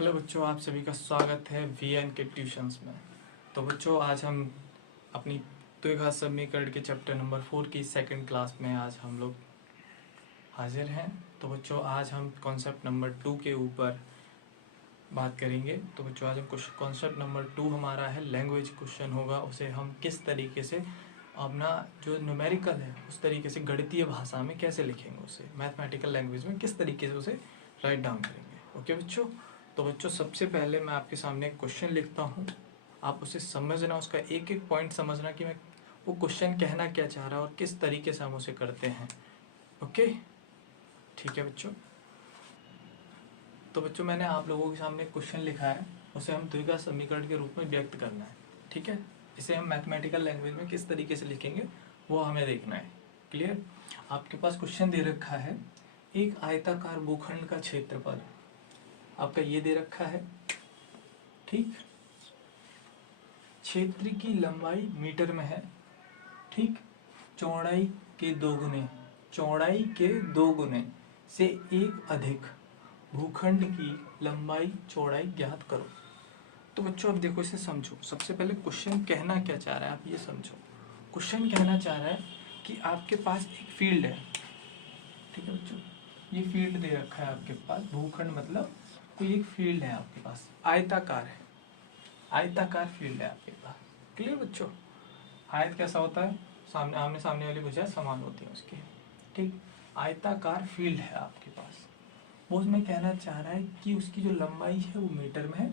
Hello बच्चों, आप सभी का स्वागत है वीएन के ट्यूशंस में। तो बच्चों, आज हम अपनी द्विघात समीकरण के चैप्टर नंबर 4 की सेकंड क्लास में आज हम लोग हाजिर हैं। तो बच्चों, आज हम कॉन्सेप्ट नंबर 2 के ऊपर बात करेंगे। तो बच्चों, आज हम कॉन्सेप्ट नंबर 2 हमारा है लैंग्वेज क्वेश्चन होगा। उसे हम किस तरीके से अपना जो न्यूमेरिकल है उस तरीके से गणितीय भाषा में कैसे लिखेंगे, उसे मैथमेटिकल लैंग्वेज में किस तरीके से उसे राइट डाउन करेंगे। ओके बच्चों, तो बच्चों सबसे पहले मैं आपके सामने एक क्वेश्चन लिखता हूँ। आप उसे समझना, उसका एक एक पॉइंट समझना कि मैं वो क्वेश्चन कहना क्या चाह रहा है और किस तरीके से हम उसे करते हैं। ओके, ठीक है बच्चों। तो बच्चों, मैंने आप लोगों के सामने एक क्वेश्चन लिखा है, उसे हम द्विघात समीकरण के रूप में व्यक्त करना है। ठीक है, इसे हम मैथमेटिकल लैंग्वेज में किस तरीके से लिखेंगे वो हमें देखना है। क्लियर। आपके पास क्वेश्चन दे रखा है, एक आयताकार भूखंड का क्षेत्रफल आपका ये दे रखा है। ठीक, क्षेत्र की लंबाई मीटर में है। ठीक, चौड़ाई के दो गुने से एक अधिक भूखंड की लंबाई चौड़ाई ज्ञात करो। तो बच्चों, अब देखो, इसे समझो। सबसे पहले क्वेश्चन कहना क्या चाह रहा है आप ये समझो। क्वेश्चन कहना चाह रहा है कि आपके पास एक फील्ड है। ठीक है बच्चों, ये फील्ड दे रखा है आपके पास। भूखंड मतलब कोई एक फील्ड है आपके पास, आयताकार है, आयताकार फील्ड है आपके पास। क्लियर बच्चों। आयत कैसा होता है, सामने आमने सामने वाली भुजा समान होती है उसकी। ठीक, आयताकार फील्ड है आपके पास। वो उसमें कहना चाह रहा है कि उसकी जो लंबाई है वो मीटर में है,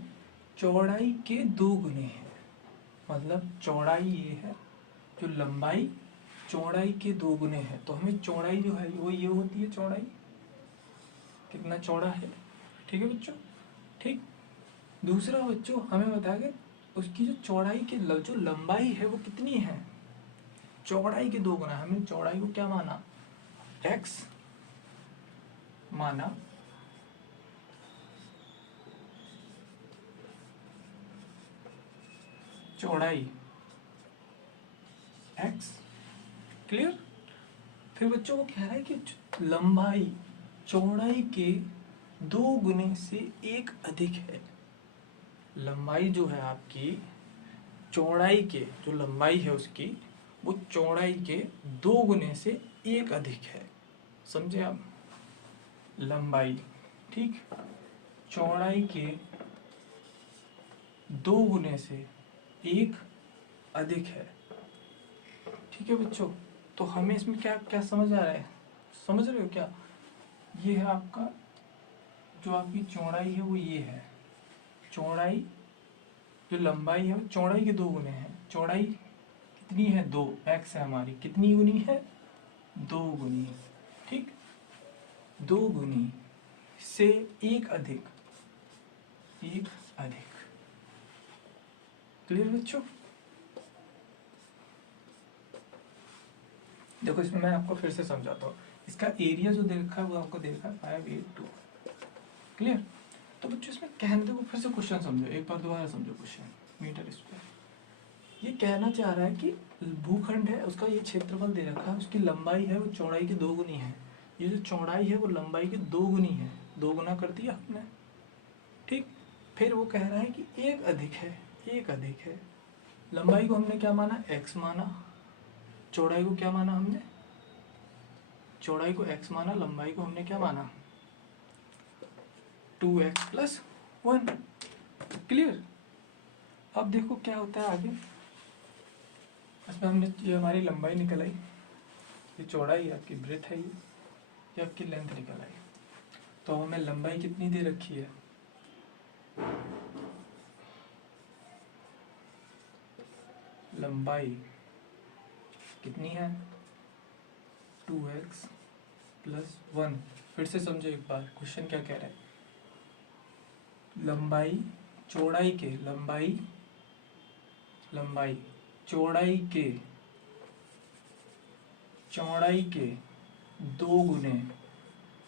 चौड़ाई के 2 गुने है। मतलब चौड़ाई ये है, जो लंबाई चौड़ाई के 2 गुने है। तो हमें चौड़ाई जो है वो ये होती है, चौड़ाई कितना चौड़ा है। ठीक है बच्चों। ठीक, दूसरा बच्चों हमें बताया कि उसकी जो चौड़ाई की जो लंबाई है वो कितनी है, चौड़ाई के 2 गुना। हमने चौड़ाई को क्या माना, x माना, चौड़ाई x। क्लियर। फिर बच्चों वो कह रहा है कि लंबाई चौड़ाई के 2 गुने से एक अधिक है। लंबाई जो है आपकी, चौड़ाई के जो लंबाई है उसकी, वो चौड़ाई के 2 गुने से एक अधिक है। समझे आप, लंबाई ठीक चौड़ाई के 2 गुने से एक अधिक है। ठीक है बच्चों, तो हमें इसमें क्या क्या समझ आ रहा है, समझ रहे हो क्या। ये है आपका, जो आपकी चौड़ाई है वो ये है, चौड़ाई जो लंबाई है वो चौड़ाई के 2 गुने है। चौड़ाई कितनी है, 2, x है हमारी, कितनी गुनी है, 2 गुनी। ठीक, 2 गुनी से एक अधिक, एक अधिक। क्लियर बच्चों। देखो, इसमें मैं आपको फिर से समझाता हूँ। इसका एरिया जो दे रखा है वो आपको दे रखा है 582। क्लियर। तो बच्चों इसमें कहने देखो, फिर से क्वेश्चन समझो, एक बार दोबारा समझो क्वेश्चन। मीटर स्क्वायर ये कहना चाह रहा है कि भूखंड है, उसका ये क्षेत्रफल दे रखा है, उसकी लंबाई है वो चौड़ाई के 2 गुनी है। ये जो चौड़ाई है वो लंबाई के 2 गुनी है, 2 गुना कर दिया हमने। ठीक, फिर वो कह रहा है कि एक अधिक है, एक अधिक है। लंबाई को हमने क्या माना, x माना। चौड़ाई को क्या माना हमने, चौड़ाई को x माना। लंबाई को हमने क्या माना, 2x+1। क्लियर। अब देखो क्या होता है आगे। इसमें हमने ये हमारी लंबाई निकल आई, ये चौड़ाई है आपकी, ब्रेथ है ये आपकी लेंथ निकल आई। तो हमें लंबाई कितनी दे रखी है, लंबाई कितनी है, 2x+1। फिर से समझो एक बार, क्वेश्चन क्या कह रहा है। लंबाई चौड़ाई के, लंबाई चौड़ाई के 2 गुने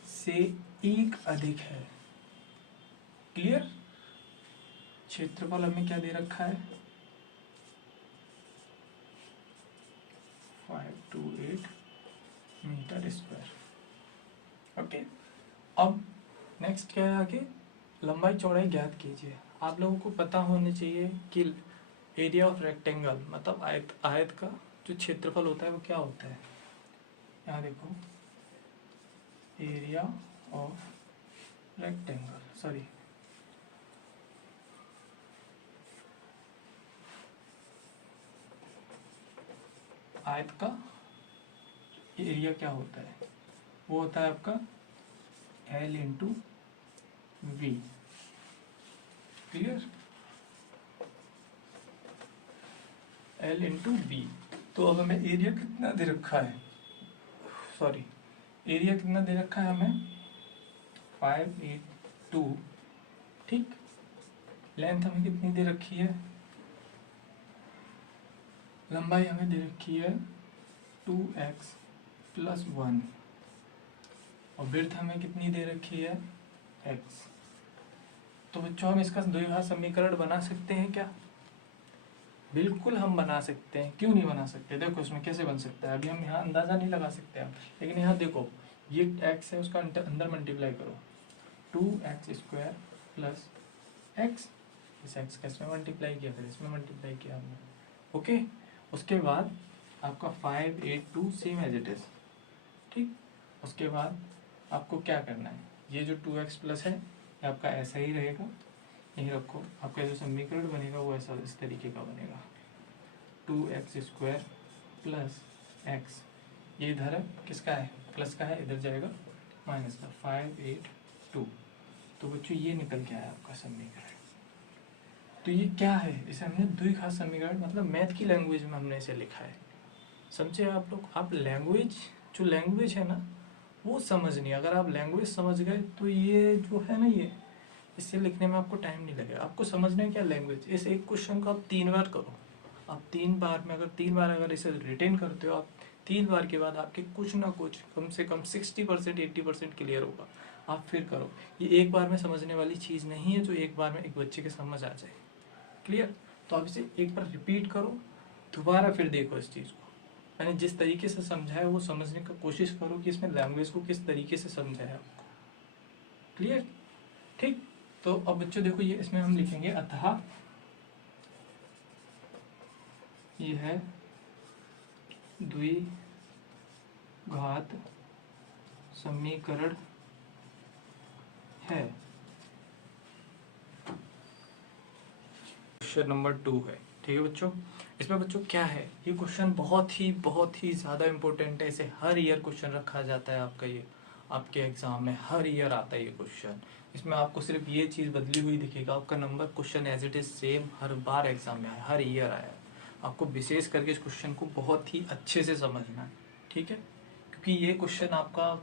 से एक अधिक है। क्लियर। क्षेत्रफल हमें क्या दे रखा है, 528 मीटर स्क्वायर। ओके, अब नेक्स्ट क्या है आगे, लंबाई चौड़ाई ज्ञात कीजिए। आप लोगों को पता होना चाहिए कि एरिया ऑफ रेक्टेंगल मतलब आयत का जो क्षेत्रफल होता है वो क्या होता है। यहाँ देखो, एरिया ऑफ रेक्टेंगल, सॉरी आयत का एरिया क्या होता है, वो होता है आपका L इंटू वी। क्लियर? L into V. तो अब हमें एरिया कितना दे रखा है, सॉरी एरिया कितना दे रखा है हमें 582। ठीक, लेंथ हमें कितनी दे रखी है, लंबाई हमें दे रखी है 2x प्लस 1 और विड्थ हमें कितनी दे रखी है x। तो बच्चों हम इसका द्विघात समीकरण बना सकते हैं क्या? बिल्कुल हम बना सकते हैं, क्यों नहीं बना सकते। देखो इसमें कैसे बन सकता है, अभी हम यहाँ अंदाज़ा नहीं लगा सकते आप, लेकिन यहाँ देखो ये x है, उसका अंदर मल्टीप्लाई करो 2x स्क्वायर प्लस x, इस x का इसमें मल्टीप्लाई किया, फिर इसमें मल्टीप्लाई किया हमने। ओके, उसके बाद आपका 582 सेम एज इट इज़। ठीक, उसके बाद आपको क्या करना है, ये जो 2x प्लस है ये आपका ऐसा ही रहेगा, यहीं रखो। आपका जो समीकरण बनेगा वो ऐसा इस तरीके का बनेगा 2x स्क्वायर प्लस x, ये इधर है किसका है, प्लस का है, इधर जाएगा माइनस का 582। तो बच्चों ये निकल के आया आपका समीकरण। तो ये क्या है, इसे हमने द्विघात समीकरण मतलब मैथ की लैंग्वेज में हमने इसे लिखा है। समझे आप लोग? आप लैंग्वेज, जो लैंग्वेज है ना वो समझनी, अगर आप लैंग्वेज समझ गए तो ये जो है ना ये इससे लिखने में आपको टाइम नहीं लगेगा। आपको समझना है क्या लैंग्वेज। इस एक क्वेश्चन को आप 3 बार करो, आप 3 बार में अगर 3 बार अगर इसे रिटेन करते हो आप, 3 बार के बाद आपके कुछ ना कुछ कम से कम 60% 80% क्लियर होगा। आप फिर करो, ये एक बार में समझने वाली चीज़ नहीं है जो एक बार में एक बच्चे के समझ आ जाए। क्लियर? तो आप इसे एक बार रिपीट करो, दोबारा फिर देखो इस चीज़ को। मैंने जिस तरीके से समझाया वो समझने का कोशिश करो कि इसमें लैंग्वेज को किस तरीके से समझाया आपको। क्लियर? ठीक, तो अब बच्चों देखो ये इसमें हम लिखेंगे अतः ये है द्विघात समीकरण है। क्वेश्चन नंबर 2 है। ठीक है बच्चों, इसमें बच्चों क्या है, ये क्वेश्चन बहुत ही ज़्यादा इंपॉर्टेंट है। इसे हर ईयर क्वेश्चन रखा जाता है आपका, ये आपके एग्जाम में हर ईयर आता है ये क्वेश्चन। इसमें आपको सिर्फ ये चीज़ बदली हुई दिखेगा, आपका number question as it is same हर बार एग्जाम में आया, हर ईयर आया है। आपको विशेष करके इस क्वेश्चन को बहुत ही अच्छे से समझना है। ठीक है, क्योंकि ये क्वेश्चन आपका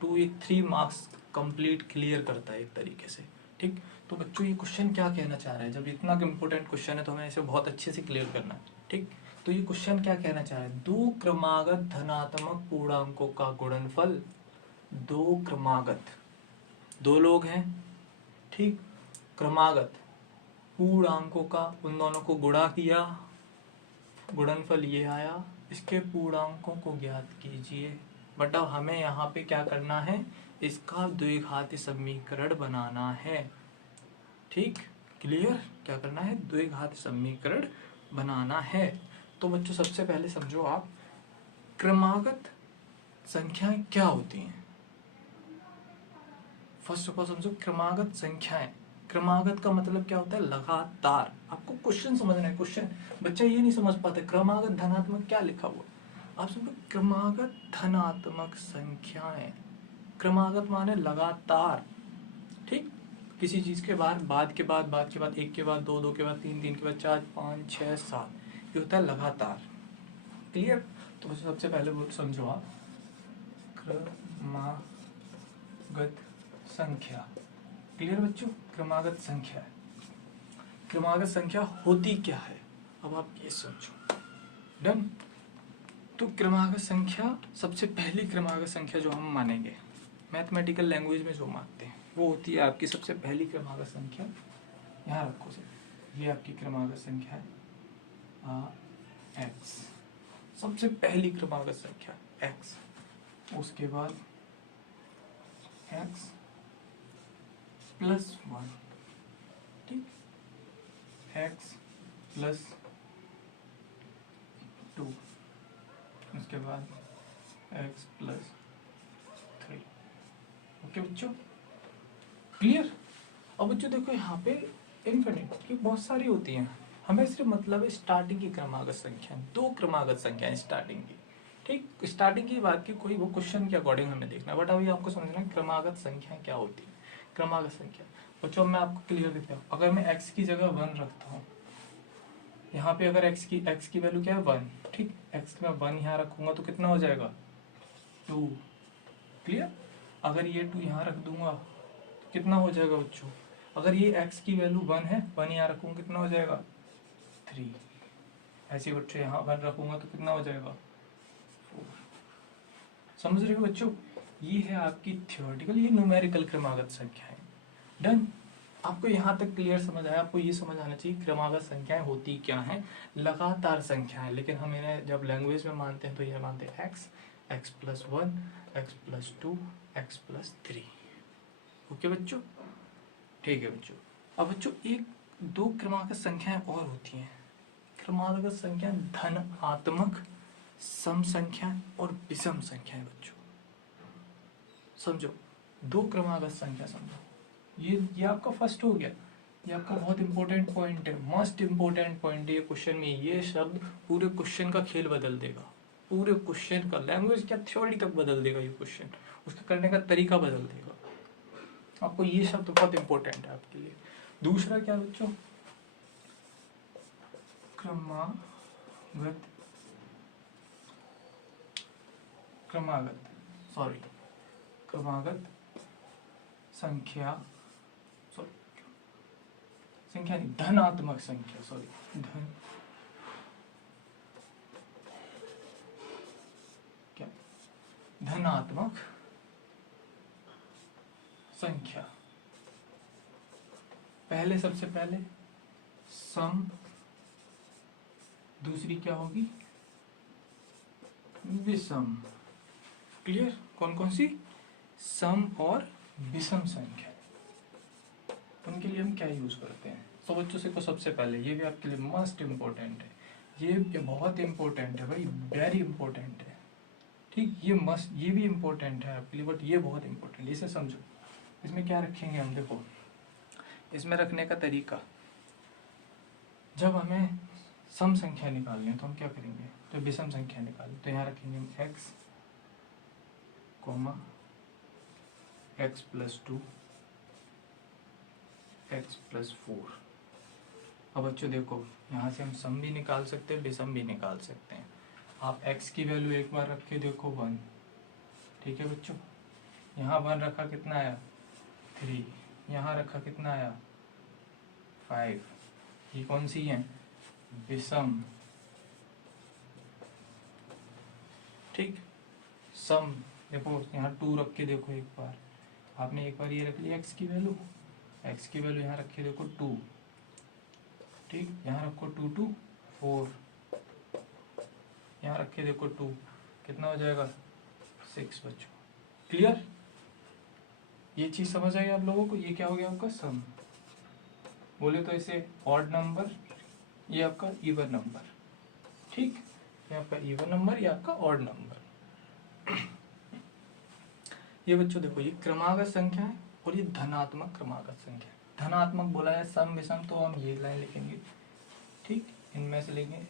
2-3 मार्क्स कंप्लीट क्लियर करता है एक तरीके से। ठीक, तो बच्चों ये क्वेश्चन क्या कहना चाह रहा है, जब इतना इम्पोर्टेंट क्वेश्चन है तो हमें इसे बहुत अच्छे से क्लियर करना है। ठीक, तो ये क्वेश्चन क्या कहना चाह रहा है, दो क्रमागत धनात्मक पूर्णांकों का गुणनफल, दो क्रमागत, दो लोग हैं, ठीक, क्रमागत पूर्णांकों का, उन दोनों को गुणा किया, गुणनफल ये आया, इसके पूर्णांकों को ज्ञात कीजिए। बट अब हमें यहाँ पे क्या करना है, इसका द्विघात समीकरण बनाना है। ठीक, क्लियर? क्या करना है, द्विघात समीकरण बनाना है। तो बच्चों सबसे पहले समझो आप, क्रमागत संख्याएं क्या होती हैं। फर्स्ट ऑफ ऑल समझो क्रमागत संख्याएं, क्रमागत का मतलब क्या होता है, लगातार। आपको क्वेश्चन समझना है, क्वेश्चन बच्चा ये नहीं समझ पाते क्रमागत धनात्मक क्या लिखा हुआ, आप समझो क्रमागत धनात्मक संख्याएं, क्रमागत माने लगातार। ठीक, किसी चीज़ के बाद के बाद, बाद के बाद, एक के बाद दो, दो के बाद तीन, तीन के बाद चार, पाँच, छः, सात, ये होता है लगातार। क्लियर? तो सबसे पहले वो समझो आप, क्रमागत संख्या। क्लियर बच्चों? क्रमागत संख्या, क्रमागत संख्या होती क्या है, अब आप ये समझो। डन? तो क्रमागत संख्या, सबसे पहली क्रमागत संख्या जो हम मानेंगे मैथमेटिकल लैंग्वेज में जो मानते हैं वो होती है आपकी सबसे पहली क्रमागत संख्या, यहाँ रखो सर, ये आपकी क्रमागत संख्या है x, सबसे पहली क्रमागत संख्या x, उसके बाद x, प्लस 1, ठीक, x प्लस 2, उसके बाद x प्लस 3। ओके बच्चों, क्लियर। अब बच्चों देखो यहाँ पे इनफिनिट की बहुत सारी होती हैं, हमें सिर्फ मतलब है स्टार्टिंग की क्रमागत संख्या, 2 क्रमागत संख्या स्टार्टिंग की, ठीक। स्टार्टिंग की बात की कोई वो क्वेश्चन के अकॉर्डिंग हमें देखना है, बट अभी आपको समझना है क्रमागत संख्या क्या होती है। क्रमागत संख्या बच्चों मैं आपको क्लियर देता हूँ, अगर मैं x की जगह 1 रखता हूँ, यहाँ पे अगर x की वैल्यू क्या है 1, ठीक, x में 1 यहाँ रखूंगा तो कितना हो जाएगा 2, क्लियर। अगर ये 2 यहाँ रख दूंगा तो कितना हो जाएगा बच्चों, अगर ये x की वैल्यू 1 है, 1 यहाँ रखूंगा कितना हो जाएगा 3, ऐसे बच्चों यहाँ 1 रखूंगा तो कितना हो जाएगा 4। समझ रहे हो बच्चों, ये है आपकी थ्योरेटिकल, ये न्यूमेरिकल क्रमागत संख्या है। डन, आपको यहाँ तक क्लियर समझ आया। आपको ये समझ आना चाहिए क्रमागत संख्याएं होती क्या हैं, लगातार संख्याएं, लेकिन हम इन्हें जब लैंग्वेज में मानते हैं तो ये मानते हैं x plus 1, x plus 2, x plus 3। Okay बच्चों, ठीक है बच्चों। अब बच्चों एक 2 क्रमागत संख्याएं और होती हैं, क्रमागत संख्या धनात्मक सम संख्या और विषम संख्याएं। बच्चों समझो, 2 क्रमागत संख्या समझो, ये आपका फर्स्ट हो गया, ये आपका बहुत इंपॉर्टेंट पॉइंट है, मोस्ट इंपॉर्टेंट पॉइंट है ये क्वेश्चन में। ये शब्द पूरे क्वेश्चन का खेल बदल देगा, पूरे क्वेश्चन का लैंग्वेज क्या थ्योरी तक बदल देगा ये क्वेश्चन, उसका करने का तरीका बदल देगा। आपको ये शब्द बहुत इंपॉर्टेंट है आपके लिए। दूसरा क्या बच्चों, क्रमागत संख्या, संख्या नहीं, धनात्मक संख्या, सॉरी धनात्मक संख्या। पहले सबसे पहले सम, दूसरी क्या होगी विषम। क्लियर, कौन कौन सी, सम और विषम संख्या, उनके लिए हम क्या यूज करते हैं। तो बच्चों से को सबसे पहले ये भी आपके लिए मस्ट इम्पोर्टेंट है, ये बहुत इम्पोर्टेंट है भाई, वेरी इंपॉर्टेंट है, ठीक। ये मस्ट, ये भी इम्पोर्टेंट है आपके लिए, बट ये बहुत इम्पोर्टेंट है, इसे समझो। इसमें क्या रखेंगे हम, देखो इसमें रखने का तरीका, जब हमें सम संख्या निकालनी है तो हम क्या करेंगे, तो विषम संख्या निकालें तो यहाँ रखेंगे हम x, x plus 2, x plus 4। अब बच्चों देखो, यहाँ से हम सम भी निकाल सकते हैं, विषम भी निकाल सकते हैं। आप x की वैल्यू एक बार रख के देखो 1, ठीक है बच्चों, यहाँ 1 रखा कितना आया 3, यहाँ रखा कितना आया 5, ये कौन सी है विषम, ठीक। सम देखो यहाँ 2 रख के देखो एक बार, आपने एक बार ये रख लिया x की वैल्यू यहाँ रख के देखो 2, ठीक, यहाँ रखो 2 2 4, यहाँ रख के देखो 2, कितना हो जाएगा 6 बच्चों। क्लियर, ये चीज समझ आई आप लोगों को। ये क्या हो गया आपका सम, बोले तो इसे ऑड नंबर, ये आपका इवन नंबर, ठीक, ये आपका इवन नंबर, ये आपका ऑड नंबर। ये बच्चों देखो, ये क्रमागत संख्या है और ये धनात्मक क्रमागत संख्या है। धनात्मक बोला है सम विषम, तो हम ये लाइन लिखेंगे, ठीक, इनमें से लेंगे,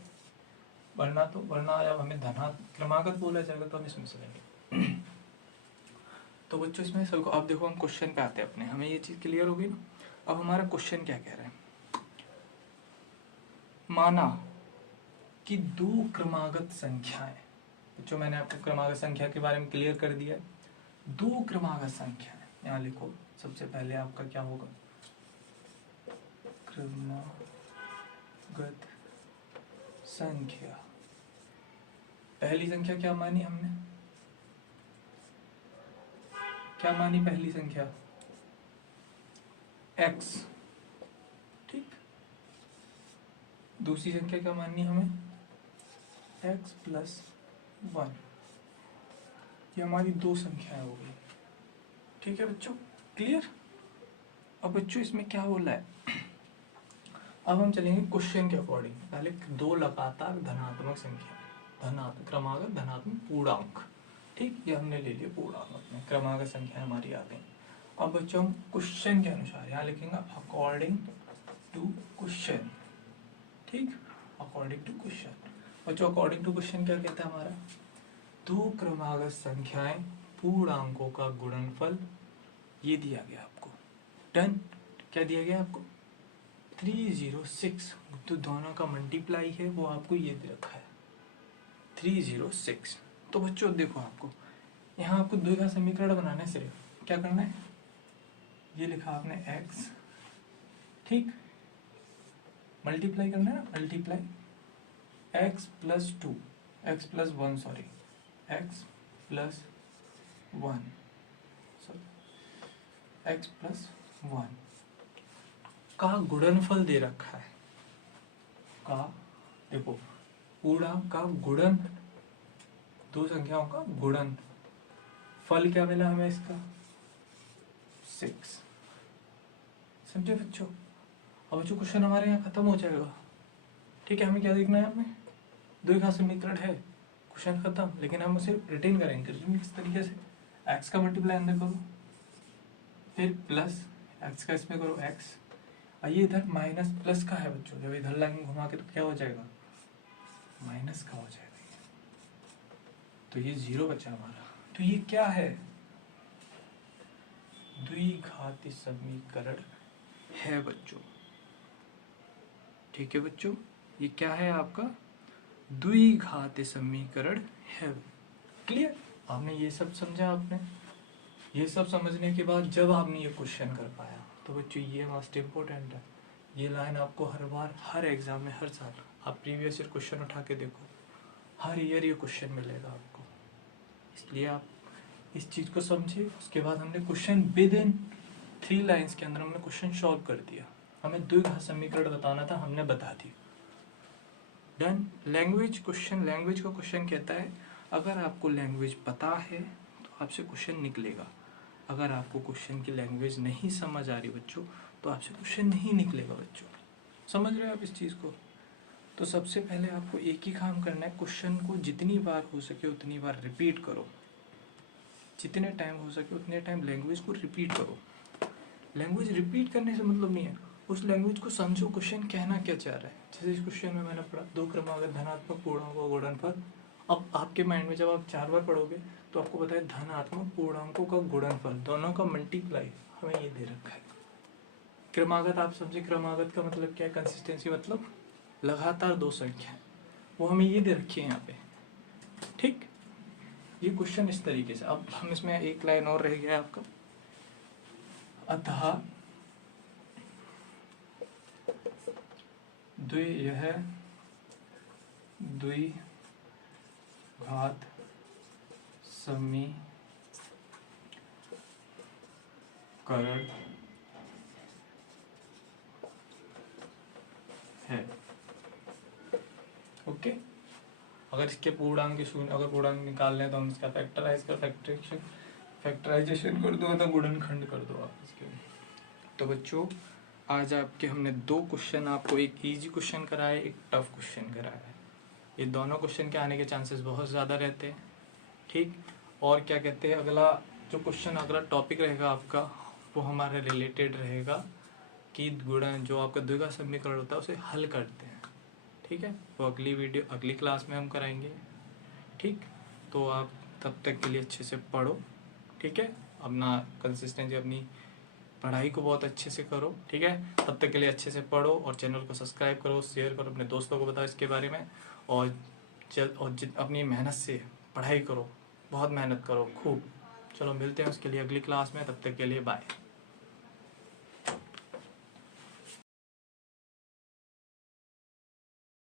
वरना जब हमें क्रमागत बोला जाएगा तो हम इसमें से लेंगे। तो बच्चों इसमें सबको, अब देखो हम क्वेश्चन पे आते हैं अपने, हमें ये चीज क्लियर हो गई ना। अब हमारा क्वेश्चन क्या कह रहा है, माना कि 2 क्रमागत संख्याएं, बच्चों मैंने आपको क्रमागत संख्या के बारे में क्लियर कर दिया है। 2 क्रमागत संख्या है, यहाँ लिखो सबसे पहले आपका क्या होगा, क्रमागत संख्या। पहली संख्या क्या मानी हमने, क्या मानी पहली संख्या x, ठीक। दूसरी संख्या क्या माननी हमें x प्लस 1। ये हमारी 2 संख्याएं हो गई, ठीक है बच्चों, क्लियर। अब बच्चों इसमें क्या बोला है, अब हम चलेंगे क्वेश्चन के अकॉर्डिंग। पहले दो लगातार धनात्मक संख्या, क्रमागत धनात्मक पूर्णांक, ठीक, ये हमने ले लिया पूर्णांक अपने, क्रमागत संख्या हमारी आ गई। अब बच्चों हम क्वेश्चन के अनुसार यहाँ लिखेंगे अकॉर्डिंग टू क्वेश्चन, ठीक, अकॉर्डिंग टू क्वेश्चन। बच्चों अकॉर्डिंग टू क्वेश्चन क्या कहता है हमारा, दो क्रमागत संख्याएं पूर्णांकों का गुणनफल, ये दिया गया आपको, डन। क्या दिया गया आपको, 306, तो दोनों का मल्टीप्लाई है वो आपको ये दे रखा है 306। तो बच्चों देखो आपको यहाँ आपको द्विघात समीकरण बनाना है, सिर्फ क्या करना है, ये लिखा आपने x, ठीक, मल्टीप्लाई करना है ना, multiply x plus 2, x plus 1 sorry, x plus 1 sorry, x plus 1 का गुणनफल दे रखा है, का देखो पूर्णांक का गुणन, दो संख्याओं का गुणन, फल क्या मिला हमें इसका 6, समझे बच्चों। अब बच्चों क्वेश्चन हमारे यहाँ खत्म हो जाएगा, ठीक है। हमें क्या देखना है, हमें द्विघात समीकरण है, क्वेश्चन खत्म, लेकिन हम उसे रिटेन करेंगे किस तरीके से, x का मल्टीप्लाई अंदर करो, फिर प्लस x का इसमें करो x, और ये इधर माइनस प्लस का है बच्चों, जब इधर लाइन घुमा के तो क्या हो जाएगा, माइनस का हो जाएगा, तो ये 0 बचा हमारा। तो ये क्या है, द्विघाती समीकरण है बच्चों, ठीक है बच्चों, ये क्या है आपका द्विघाती समीकरण है। क्लियर, आपने ये सब समझा, आपने ये सब समझने के बाद जब आपने ये क्वेश्चन कर पाया, तो बच्चों ये मोस्ट इम्पोर्टेंट है। ये लाइन आपको हर बार, हर एग्जाम में, हर साल आप प्रीवियस ईयर क्वेश्चन उठा के देखो, हर ईयर ये क्वेश्चन मिलेगा आपको, इसलिए आप इस चीज़ को समझिए। उसके बाद हमने क्वेश्चन विद इन 3 लाइन्स के अंदर हमने क्वेश्चन सॉल्व कर दिया, हमें द्विघात समीकरण बताना था, हमने बता दिया, डन। लैंग्वेज क्वेश्चन, लैंग्वेज का क्वेश्चन कहता है अगर आपको लैंग्वेज पता है तो आपसे क्वेश्चन निकलेगा, अगर आपको क्वेश्चन की लैंग्वेज नहीं समझ आ रही बच्चों तो आपसे क्वेश्चन नहीं निकलेगा बच्चों। समझ रहे हो आप इस चीज़ को। तो सबसे पहले आपको एक ही काम करना है, क्वेश्चन को जितनी बार हो सके उतनी बार रिपीट करो, जितने टाइम हो सके उतने टाइम लैंग्वेज को रिपीट करो। लैंग्वेज रिपीट करने से मतलब नहीं है, उस लैंग्वेज को समझो, क्वेश्चन कहना क्या चाह रहा है। जैसे इस क्वेश्चन में मैंने पढ़ा दो क्रमागत धनात्मक पूर्णांकों का गुणनफल, अब आपके माइंड में जब आप 4 बार पढ़ोगे तो आपको पता है धनात्मक पूर्णांकों का गुणनफल, दोनों का मल्टीप्लाई हमें ये दे रखा है। क्रमागत आप समझे, क्रमागत का मतलब क्या है, कंसिस्टेंसी मतलब लगातार दो संख्या, वो हमें ये दे रखी है यहाँ पे, ठीक। ये क्वेश्चन इस तरीके से। अब हम इसमें एक लाइन और रह गया है आपका, अतः द्विघात समीकरण है, ओके। अगर इसके पूर्णांक के शून्य, अगर पूर्णांक निकालने हैं तो हम इसका फैक्टराइजेशन कर दो, तो गुणनखंड कर दो आप इसके। तो बच्चों आज आपके हमने 2 क्वेश्चन, आपको एक इजी क्वेश्चन कराया, एक टफ क्वेश्चन कराया है। ये दोनों क्वेश्चन के आने के चांसेस बहुत ज़्यादा रहते हैं, ठीक। और क्या कहते हैं, अगला जो क्वेश्चन, अगला टॉपिक रहेगा आपका, वो हमारे रिलेटेड रहेगा कि गुणन, जो आपका द्विघात समीकरण होता है उसे हल करते हैं, ठीक है। वो अगली वीडियो, अगली क्लास में हम कराएंगे, ठीक। तो आप तब तक के लिए अच्छे से पढ़ो, ठीक है। अपना कंसिस्टेंसी, अपनी पढ़ाई को बहुत अच्छे से करो, ठीक है। तब तक के लिए अच्छे से पढ़ो और चैनल को सब्सक्राइब करो, शेयर करो, अपने दोस्तों को बताओ इसके बारे में, और अपनी मेहनत से पढ़ाई करो, बहुत मेहनत करो खूब। चलो मिलते हैं उसके लिए अगली क्लास में, तब तक के लिए बाय।